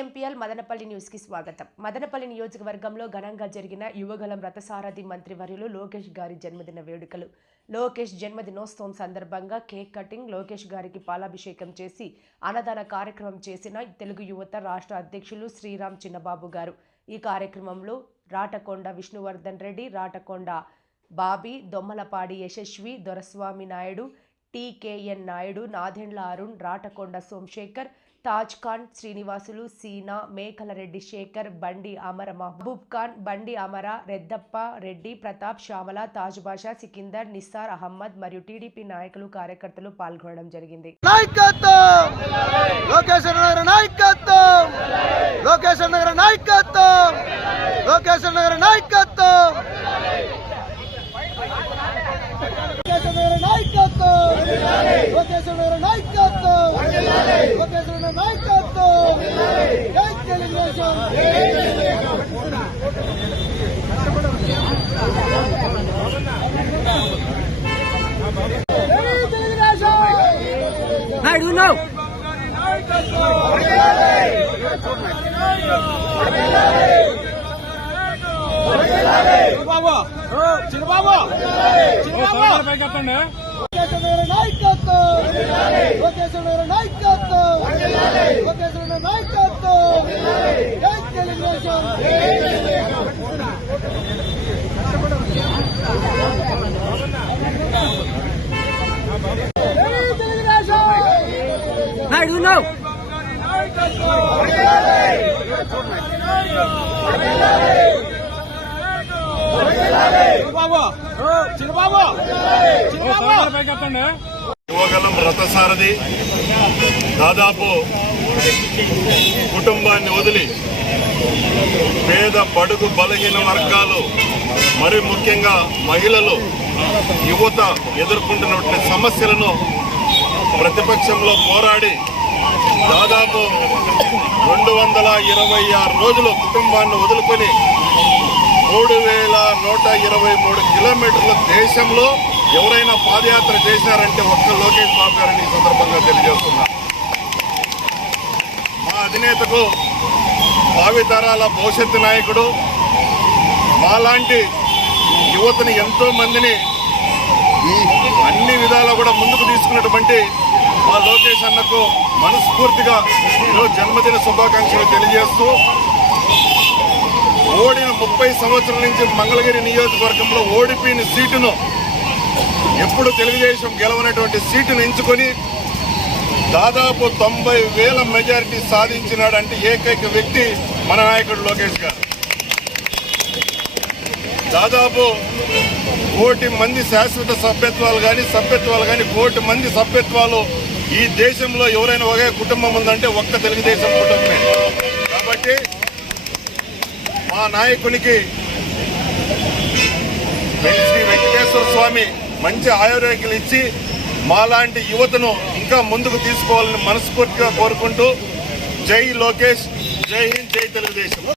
MPL Madanapalle న్యూస్కి స్వాగతం. మదనపల్లి నియోజకవర్గంలో ఘనంగా జరిగిన యువగలం రథసారథి మంత్రివర్యులు లోకేష్ గారి జన్మదిన వేడుకలు. లోకేష్ జన్మదినోత్సవం సందర్భంగా కేక్ కటింగ్ లోకేష్ గారికి పాలాభిషేకం చేసి అన్నదాన కార్యక్రమం చేసిన తెలుగు యువత రాష్ట్ర అధ్యక్షులు శ్రీరామ్ చిన్నబాబు గారు. ఈ కార్యక్రమంలో రాటకొండ విష్ణువర్ధన్ రెడ్డి రాటకొండ బాబీ దొమ్మలపాడి యశస్వి దొరస్వామి నాయుడు టీకేఎన్ నాయుడు నాదెండ్ల అరుణ్ రాటకొండ సోమశేఖర్ తాజ్ ఖాన్ శ్రీనివాసులు సీనా మేకలరెడ్డి శేఖర్ బండి అమర మహబూబ్ ఖాన్ బండి అమర రెద్దప్ప రెడ్డి ప్రతాప్ శ్యామల తాజ్ బాషా సికిందర్ నిస్సార్ అహ్మద్ మరియు టీడీపీ నాయకులు కార్యకర్తలు పాల్గొనడం జరిగింది. నాయకత్వం! లోకేశ్వర నగర నాయకత్వం! నగర నాయకత్వం! నాయకత్వం! జై తెలుగుదేశం! జై తెలుగుదేశం! నాయుడు నో చిన్నబాబు చిన్నబాబు చిన్నబాబు పైకి ఎత్తండి లోకేశ్వర నాయకత్వం లోకేశ్వర నాయకత్వం లోకేశ్వర నాయకత్వం జై తెలుగుదేశం జై తెలుగుదేశం నాయుడు నో చిన్నబాబు చిన్నబాబు చిన్నబాబు పైకి ఎత్తండి యువగలం రథసారథి. దాదాపు కుటుంబాన్ని వదిలి పేద బడుగు బలహీన వర్గాలు మరి ముఖ్యంగా మహిళలు యువత ఎదుర్కొంటున్నటువంటి సమస్యలను ప్రతిపక్షంలో పోరాడి దాదాపు రెండు వందల ఇరవై ఆరు రోజులు కుటుంబాన్ని వదులుకొని మూడు వేల నూట ఇరవై మూడు కిలోమీటర్ల దేశంలో ఎవరైనా పాదయాత్ర చేశారంటే ఒక్క లోకేష్ బాబు గారిని ఈ సందర్భంగా తెలియజేస్తున్నా. మా అధినేతకు భావితరాల భవిష్యత్తు నాయకుడు మాలాంటి యువతని ఎంతో మందిని అన్ని విధాలా కూడా ముందుకు తీసుకున్నటువంటి మా లోకేష్ అన్నకు మనస్ఫూర్తిగా ఈరోజు జన్మదిన శుభాకాంక్షలు తెలియజేస్తూ ఓడిన ముప్పై సంవత్సరాల నుంచి మంగళగిరి నియోజకవర్గంలో ఓడిపోయిన సీటును ఎప్పుడు తెలుగుదేశం గెలవనటువంటి సీటును ఎంచుకొని దాదాపు తొంభై వేల మెజారిటీ సాధించినాడంటే ఏకైక వ్యక్తి మన నాయకుడు లోకేష్ గారు. దాదాపు కోటి మంది శాశ్వత సభ్యత్వాలు కానీ సభ్యత్వాలు కానీ కోటి మంది సభ్యత్వాలు ఈ దేశంలో ఎవరైనా ఒకే కుటుంబం ఉందంటే ఒక్క తెలుగుదేశం కుటుంబమే. కాబట్టి ఆ నాయకునికి శ్రీ వెంకటేశ్వర స్వామి మంచి ఆరోగ్యాలు ఇచ్చి మాలాంటి యువతను ఇంకా ముందుకు తీసుకోవాలని మనస్ఫూర్తిగా కోరుకుంటూ జై లోకేష్ జై హింద్ జై తెలుగుదేశం.